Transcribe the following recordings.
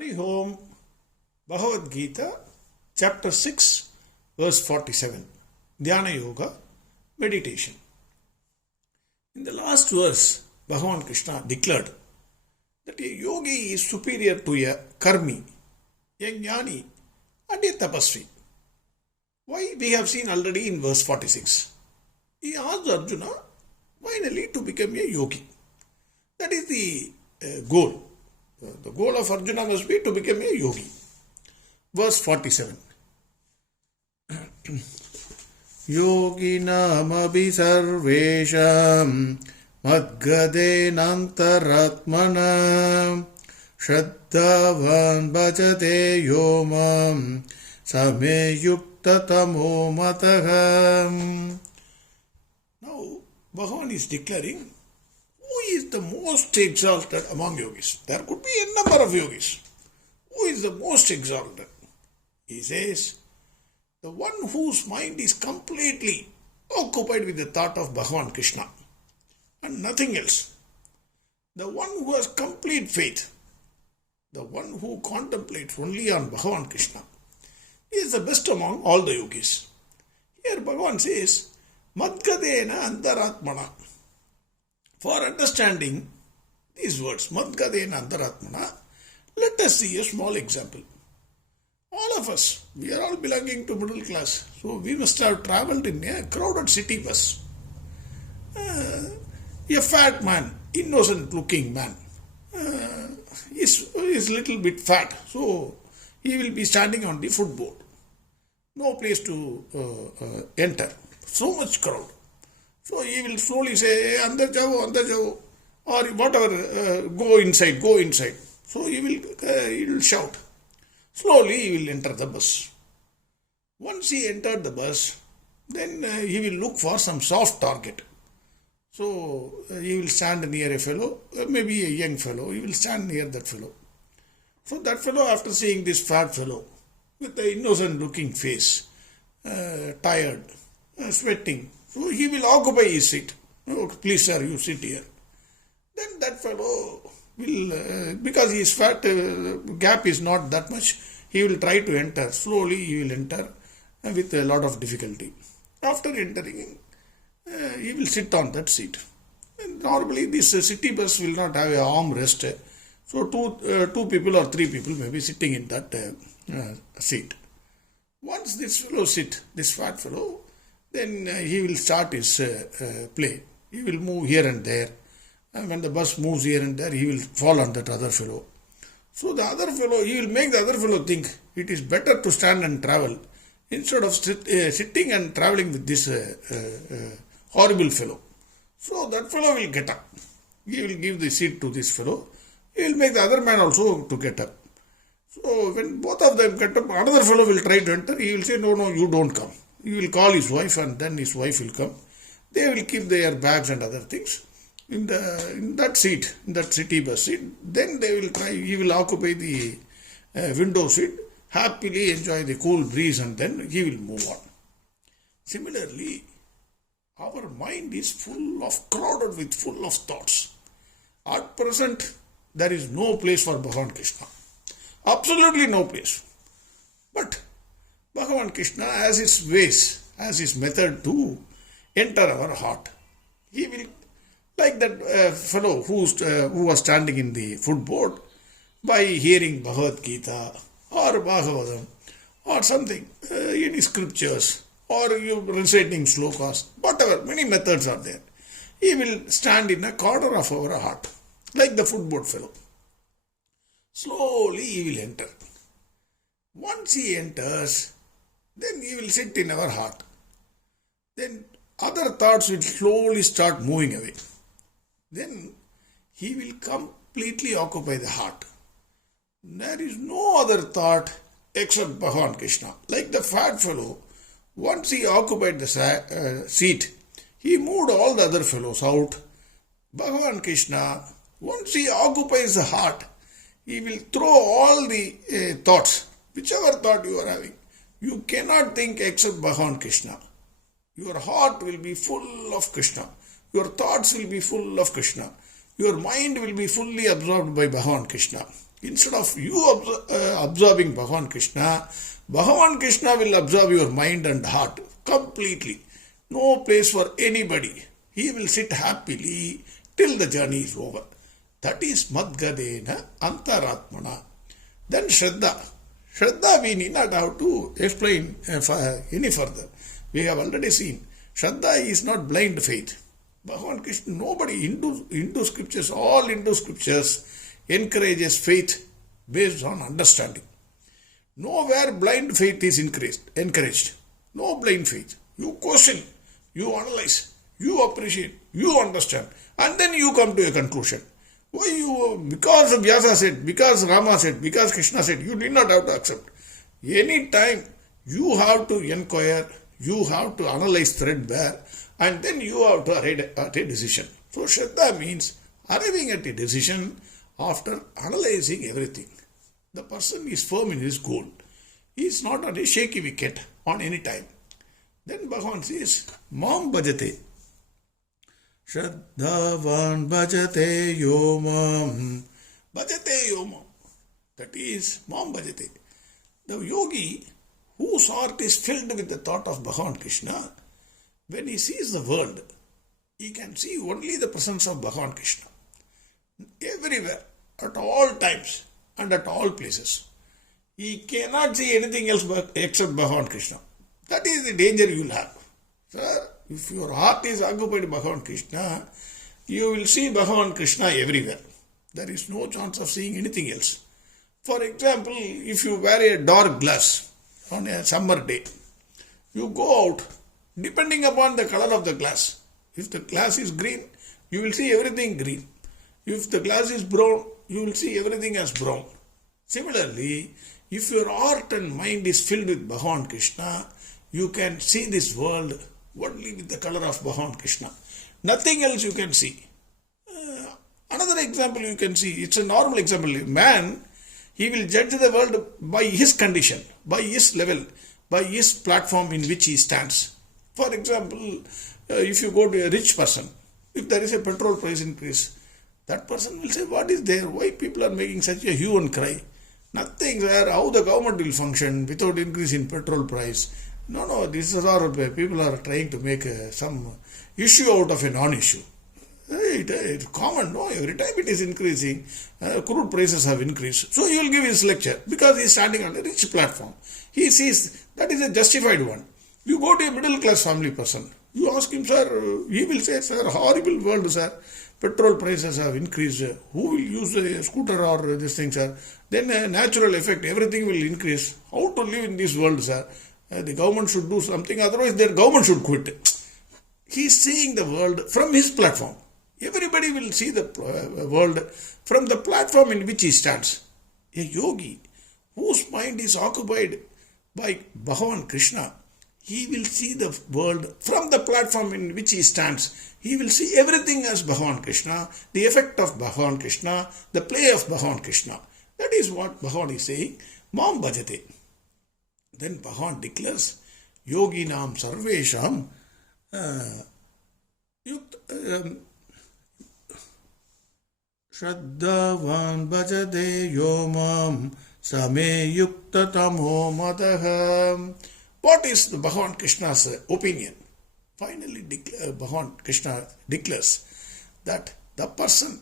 Hari Om, Bhagavad Gita, chapter 6, verse 47, Dhyana Yoga, meditation. In the last verse, Bhagavan Krishna declared that a yogi is superior to a karmi, a jnani, and a tapasvi. Why? We have seen already in verse 46. He asked Arjuna finally to become a yogi. That is the goal. The goal of Arjuna must be to become a yogi. Verse 47. Yoginam abhi sarvesham madgadenantaratmana shraddhavan bhajate yomam same yuktatamo mataham. Now, Bhagavan is declaring who is the most exalted among yogis. There could be a number of yogis. Who is the most exalted? He says, the one whose mind is completely occupied with the thought of Bhagavan Krishna and nothing else. The one who has complete faith. The one who contemplates only on Bhagavan Krishna. He is the best among all the yogis. Here Bhagavan says, Madgadena Antaratmana. For understanding these words, Madgadena Antaratmana, let us see a small example. All of us, we are all belonging to middle class. So we must have travelled in a crowded city bus. A fat man, innocent looking man, is little bit fat. So he will be standing on the footboard. No place to enter. So much crowd. So he will slowly say, andar jao, or whatever, go inside. So he will shout. Slowly he will enter the bus. Once he entered the bus, then he will look for some soft target. So he will stand near a fellow, maybe a young fellow, he will stand near that fellow. So that fellow, after seeing this fat fellow with the innocent looking face, tired, sweating, so he will occupy his seat. Oh, please sir, you sit here. Then that fellow will, because his fat gap is not that much, he will try to enter. Slowly he will enter with a lot of difficulty. After entering, he will sit on that seat. And normally this city bus will not have an armrest. So two people or three people may be sitting in that seat. Once this fellow sit, this fat fellow, then he will start his play. He will move here and there. And when the bus moves here and there, he will fall on that other fellow. So the other fellow, he will make the other fellow think it is better to stand and travel instead of sitting and traveling with this horrible fellow. So that fellow will get up. He will give the seat to this fellow. He will make the other man also to get up. So when both of them get up, another fellow will try to enter. He will say, no, you don't come. He will call his wife and then his wife will come. They will keep their bags and other things in that seat, in that city bus seat. Then they will try, he will occupy the window seat, happily enjoy the cool breeze and then he will move on. Similarly, our mind is crowded with full of thoughts. At present, there is no place for Bhagavan Krishna. Absolutely no place. But Bhagavan Krishna has his ways, has his method to enter our heart. He will, like that fellow who was standing in the footboard, by hearing Bhagavad Gita or Bhagavatam or something, any scriptures or you reciting slokas, whatever, many methods are there. He will stand in a corner of our heart, like the footboard fellow. Slowly he will enter. Once he enters, then he will sit in our heart. Then other thoughts will slowly start moving away. Then he will completely occupy the heart. There is no other thought except Bhagavan Krishna. Like the fat fellow, once he occupied the seat, he moved all the other fellows out. Bhagavan Krishna, once he occupies the heart, he will throw all the thoughts, whichever thought you are having. You cannot think except Bhagavan Krishna. Your heart will be full of Krishna. Your thoughts will be full of Krishna. Your mind will be fully absorbed by Bhagavan Krishna. Instead of you absorbing Bhagavan Krishna will absorb your mind and heart completely. No place for anybody. He will sit happily till the journey is over. That is Madgadena Antaratmana. Then Shraddha. Shraddha we need not have to explain any further. We have already seen. Shraddha is not blind faith. Bhagavan Krishna, nobody, Hindu scriptures, all Hindu scriptures encourages faith based on understanding. Nowhere blind faith is encouraged. No blind faith. You question, you analyze, you appreciate, you understand, and then you come to a conclusion. Why you, because Vyasa said, because Rama said, because Krishna said, you did not have to accept. Any time you have to inquire, you have to analyze threadbare, and then you have to arrive at a decision. So Shraddha means arriving at a decision after analyzing everything. The person is firm in his goal. He is not on a shaky wicket on any time. Then Bhagavan says, Mam bhajate. Shraddhavan bhajate yomam. Bhajate yomam. That is, Mam bhajate. The yogi whose heart is filled with the thought of Bhagavan Krishna, when he sees the world, he can see only the presence of Bhagavan Krishna. Everywhere, at all times, and at all places. He cannot see anything else except Bhagavan Krishna. That is the danger you will have. Sir, if your heart is occupied with Bhagavan Krishna, you will see Bhagavan Krishna everywhere. There is no chance of seeing anything else. For example, if you wear a dark glass on a summer day, you go out, depending upon the color of the glass. If the glass is green, you will see everything green. If the glass is brown, you will see everything as brown. Similarly, if your heart and mind is filled with Bhagavan Krishna, you can see this world only with the color of Bhagavan Krishna. Nothing else you can see. Another example you can see, it's a normal example. Man, he will judge the world by his condition, by his level, by his platform in which he stands. For example, if you go to a rich person, if there is a petrol price increase, that person will say, what is there? Why people are making such a hue and cry? Nothing there. How the government will function without increase in petrol price? No, this is all people are trying to make some issue out of a non-issue. It's common, no? Every time it is increasing, crude prices have increased. So he will give his lecture because he is standing on a rich platform. He sees that is a justified one. You go to a middle class family person, you ask him, sir, he will say, sir, horrible world, sir. Petrol prices have increased. Who will use a scooter or this thing, sir? Then a natural effect, everything will increase. How to live in this world, sir? The government should do something, otherwise their government should quit. He is seeing the world from his platform. Everybody will see the world from the platform in which he stands. A yogi whose mind is occupied by Bhagavan Krishna, he will see the world from the platform in which he stands. He will see everything as Bhagavan Krishna, the effect of Bhagavan Krishna, the play of Bhagavan Krishna. That is what Bhagavan is saying, Mam bhajate. Then Bhagavan declares, Yoginam sarvesham Shraddhavan bhajate yomam same yukta tamo mataha. What is the Bhagavan Krishna's opinion? Finally, Bhagavan Krishna declares that the person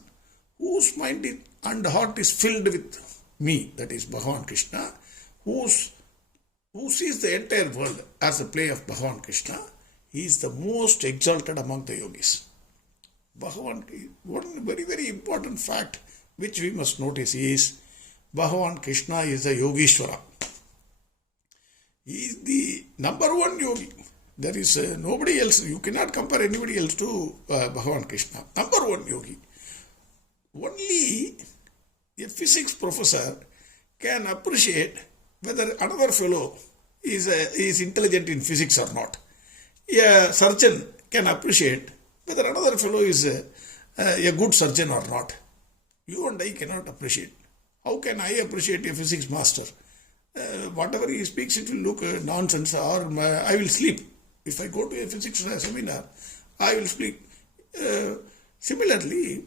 whose mind and heart is filled with me, that is Bhagavan Krishna, who sees the entire world as a play of Bhagavan Krishna, he is the most exalted among the yogis. Bhagavan, one very, very important fact which we must notice is Bhagavan Krishna is the Yogishwara. He is the number one yogi. There is nobody else. You cannot compare anybody else to Bhagavan Krishna. Number one yogi. Only a physics professor can appreciate whether another fellow is intelligent in physics or not. A surgeon can appreciate whether another fellow is a good surgeon or not. You and I cannot appreciate. How can I appreciate a physics master? Whatever he speaks, it will look nonsense, or I will sleep. If I go to a physics seminar, I will sleep. Similarly,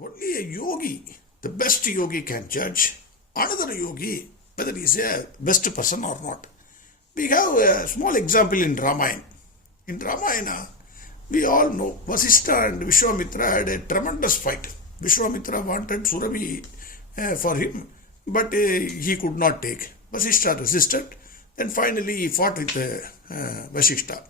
only a yogi the best yogi can judge another yogi whether he is a best person or not. We have a small example in Ramayana. In Ramayana, we all know Vasishtha and Vishwamitra had a tremendous fight. Vishwamitra wanted Surabhi for him, but he could not take. Vasishtha resisted. Then finally he fought with Vasishtha.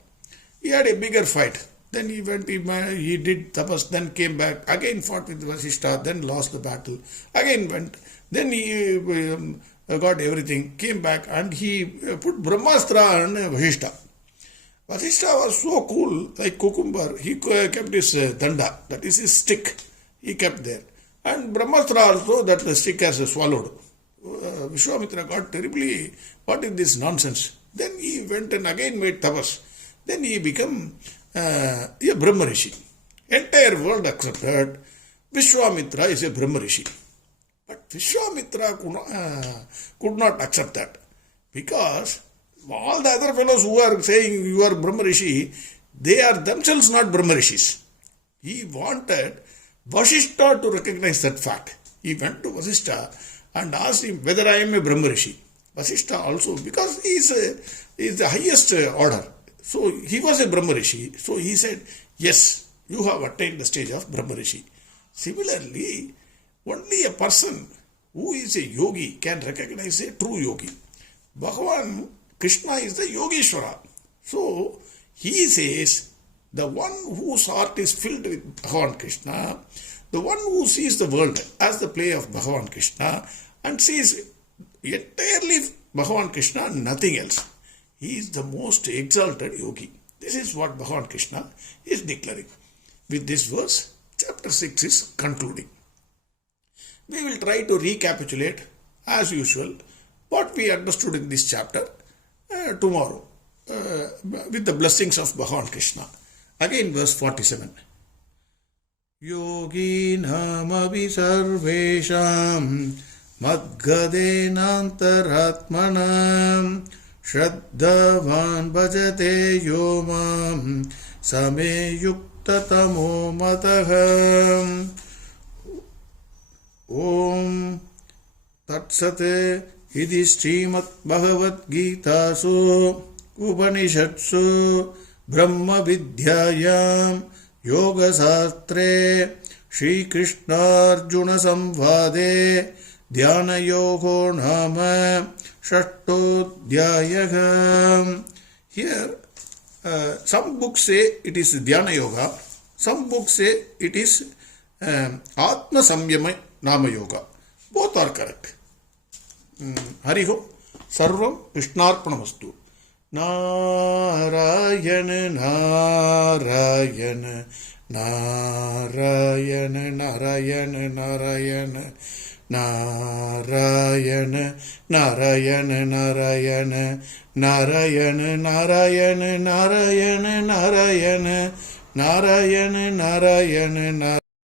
He had a bigger fight. Then he went, he did tapas, then came back, again fought with Vasishtha, then lost the battle, again went, then he got everything, came back, and he put Brahmastra on Vasishtha. Vasishtha was so cool, like cucumber, he kept his danda, that is his stick, he kept there. And Brahmastra also, that the stick has swallowed. Vishwamitra got terribly, what is this nonsense? Then he went and again made tapas. Then he became a Brahma Rishi. Entire world accepted Vishwamitra is a Brahma Rishi. But Vishwamitra could not accept that. Because all the other fellows who are saying you are Brahma Rishi, they are themselves not Brahma Rishis. He wanted Vasishtha to recognize that fact. He went to Vasishtha and asked him whether I am a Brahma Rishi. Vasishtha also, because he is the highest order. So he was a Brahma Rishi. So he said, yes, you have attained the stage of Brahma Rishi. Similarly, only a person who is a yogi can recognize a true yogi. Bhagavan Krishna is the Yogishwara. So he says, the one whose heart is filled with Bhagavan Krishna, the one who sees the world as the play of Bhagavan Krishna and sees entirely Bhagavan Krishna and nothing else. He is the most exalted yogi. This is what Bhagavan Krishna is declaring. With this verse, chapter 6 is concluding. We will try to recapitulate, as usual, what we understood in this chapter tomorrow with the blessings of Bhagavan Krishna. Again, verse 47. Yoginamavi sarvesham madgadenantaratmanam Shraddhavan bhajate yo mam same yuktatamo mataham. Om Tatsate Idi Srimad Bhagavad Gita Su Upanishatsu Brahma Vidyayam Yoga Sastre Shri Krishna Arjuna Samvade Dhyana Yogo Nama Shashtodhyayaha. Here, some books say it is Dhyana Yoga, some books say it is Atma Samyama Nama Yoga. Both are correct. Hariho, Sarvam Krishnarpanamastu. Narayana, Narayana, Narayana, Narayana, Narayana. Narayana, Narayana, Narayana, Narayana, Narayana, Narayana, Narayana, Narayana, Narayana, Narayana.